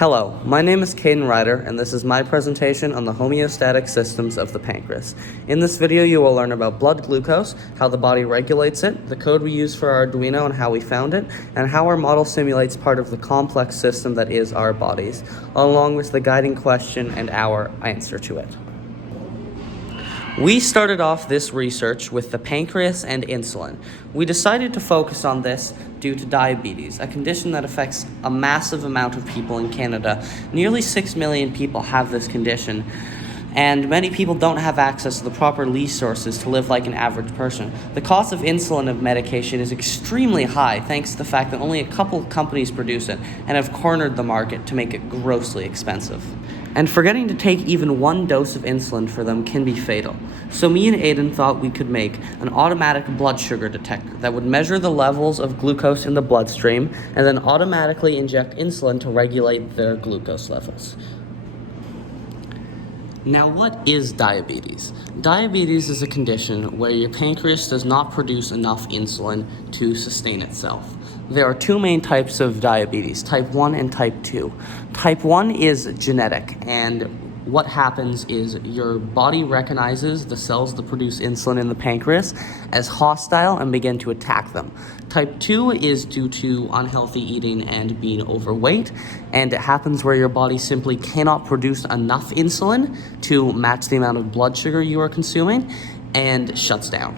Hello, my name is Caden Ryder, and this is my presentation on the homeostatic systems of the pancreas. In this video, you will learn about blood glucose, how the body regulates it, the code we use for our Arduino and how we found it, and how our model simulates part of the complex system that is our bodies, along with the guiding question and our answer to it. We started off this research with the pancreas and insulin. We decided to focus on this due to diabetes, a condition that affects a massive amount of people in Canada. Nearly 6 million people have this condition, and many people don't have access to the proper resources to live like an average person. The cost of insulin of medication is extremely high thanks to the fact that only a couple companies produce it and have cornered the market to make it grossly expensive. And forgetting to take even one dose of insulin for them can be fatal. So me and Aiden thought we could make an automatic blood sugar detector that would measure the levels of glucose in the bloodstream and then automatically inject insulin to regulate their glucose levels. Now, what is diabetes? Diabetes is a condition where your pancreas does not produce enough insulin to sustain itself. There are two main types of diabetes, type 1 and type 2. Type 1 is genetic, and what happens is your body recognizes the cells that produce insulin in the pancreas as hostile and begin to attack them. Type 2 is due to unhealthy eating and being overweight, and it happens where your body simply cannot produce enough insulin to match the amount of blood sugar you are consuming and shuts down.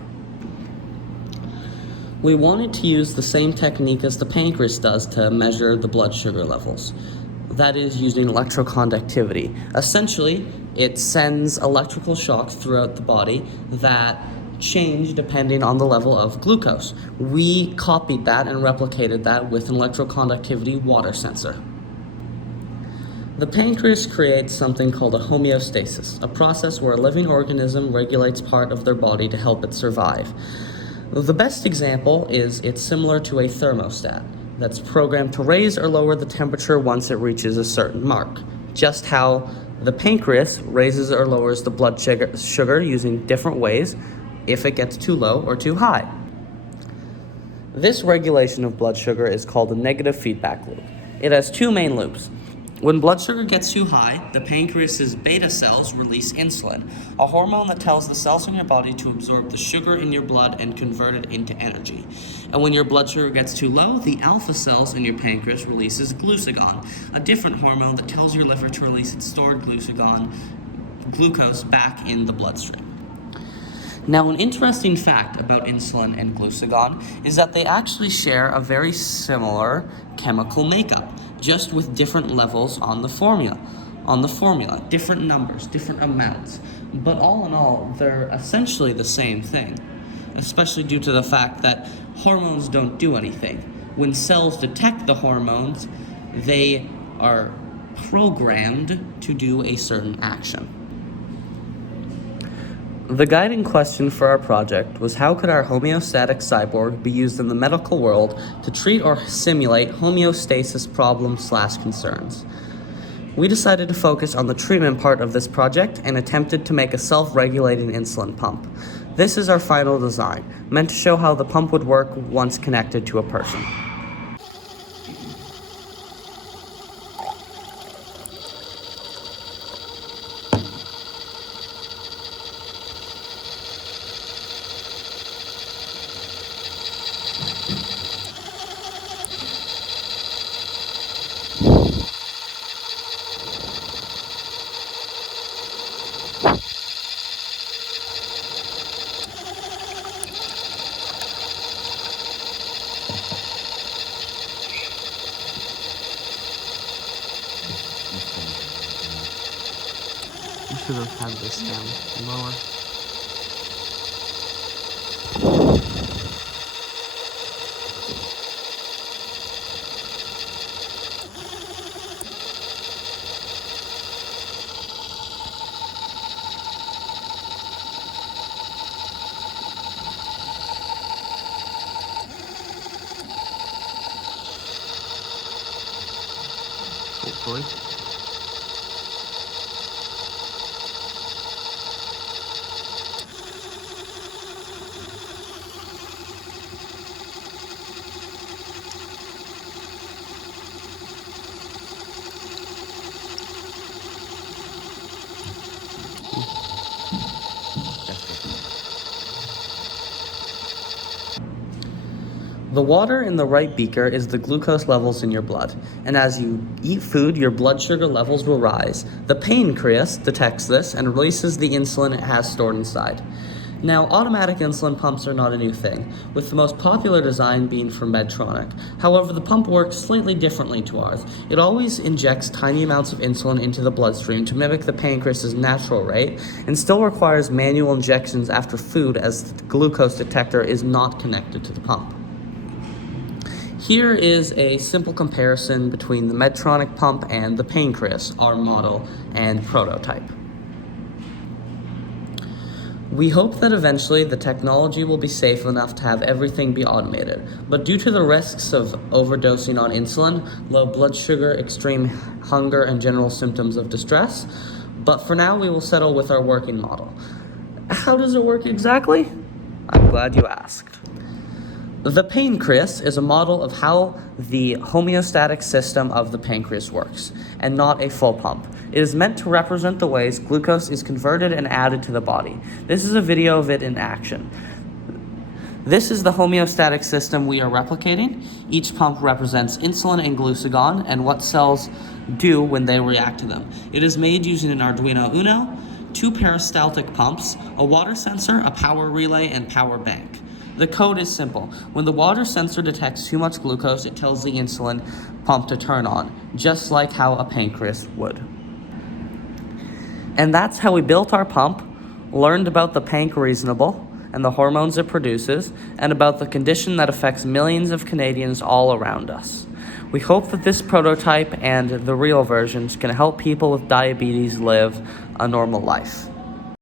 We wanted to use the same technique as the pancreas does to measure the blood sugar levels. That is using electroconductivity. Essentially, it sends electrical shocks throughout the body that change depending on the level of glucose. We copied that and replicated that with an electroconductivity water sensor. The pancreas creates something called a homeostasis, a process where a living organism regulates part of their body to help it survive. The best example is it's similar to a thermostat that's programmed to raise or lower the temperature once it reaches a certain mark, just how the pancreas raises or lowers the blood sugar using different ways if it gets too low or too high. This regulation of blood sugar is called a negative feedback loop. It has two main loops. When blood sugar gets too high, the pancreas's beta cells release insulin, a hormone that tells the cells in your body to absorb the sugar in your blood and convert it into energy. And when your blood sugar gets too low, the alpha cells in your pancreas releases glucagon, a different hormone that tells your liver to release its stored glucose back in the bloodstream. Now, an interesting fact about insulin and glucagon is that they actually share a very similar chemical makeup, just with different levels on the formula, different numbers, different amounts. But all in all, they're essentially the same thing, especially due to the fact that hormones don't do anything. When cells detect the hormones, they are programmed to do a certain action. The guiding question for our project was how could our homeostatic cyborg be used in the medical world to treat or simulate homeostasis problems/concerns. We decided to focus on the treatment part of this project and attempted to make a self-regulating insulin pump. This is our final design, meant to show how the pump would work once connected to a person. You should have had this down lower. Hopefully. The water in the right beaker is the glucose levels in your blood, and as you eat food, your blood sugar levels will rise. The pancreas detects this and releases the insulin it has stored inside. Now, automatic insulin pumps are not a new thing, with the most popular design being from Medtronic. However, the pump works slightly differently to ours. It always injects tiny amounts of insulin into the bloodstream to mimic the pancreas's natural rate, and still requires manual injections after food as the glucose detector is not connected to the pump. Here is a simple comparison between the Medtronic pump and the pancreas, our model and prototype. We hope that eventually the technology will be safe enough to have everything be automated, but due to the risks of overdosing on insulin, low blood sugar, extreme hunger, and general symptoms of distress, but for now we will settle with our working model. How does it work exactly? I'm glad you asked. The pancreas is a model of how the homeostatic system of the pancreas works, and not a full pump. It is meant to represent the ways glucose is converted and added to the body. This is a video of it in action. This is the homeostatic system we are replicating. Each pump represents insulin and glucagon and what cells do when they react to them. It is made using an Arduino Uno, 2 peristaltic pumps, a water sensor, a power relay, and power bank. The code is simple. When the water sensor detects too much glucose, it tells the insulin pump to turn on, just like how a pancreas would. And that's how we built our pump, learned about the pancreasnable and the hormones it produces, and about the condition that affects millions of Canadians all around us. We hope that this prototype and the real versions can help people with diabetes live a normal life.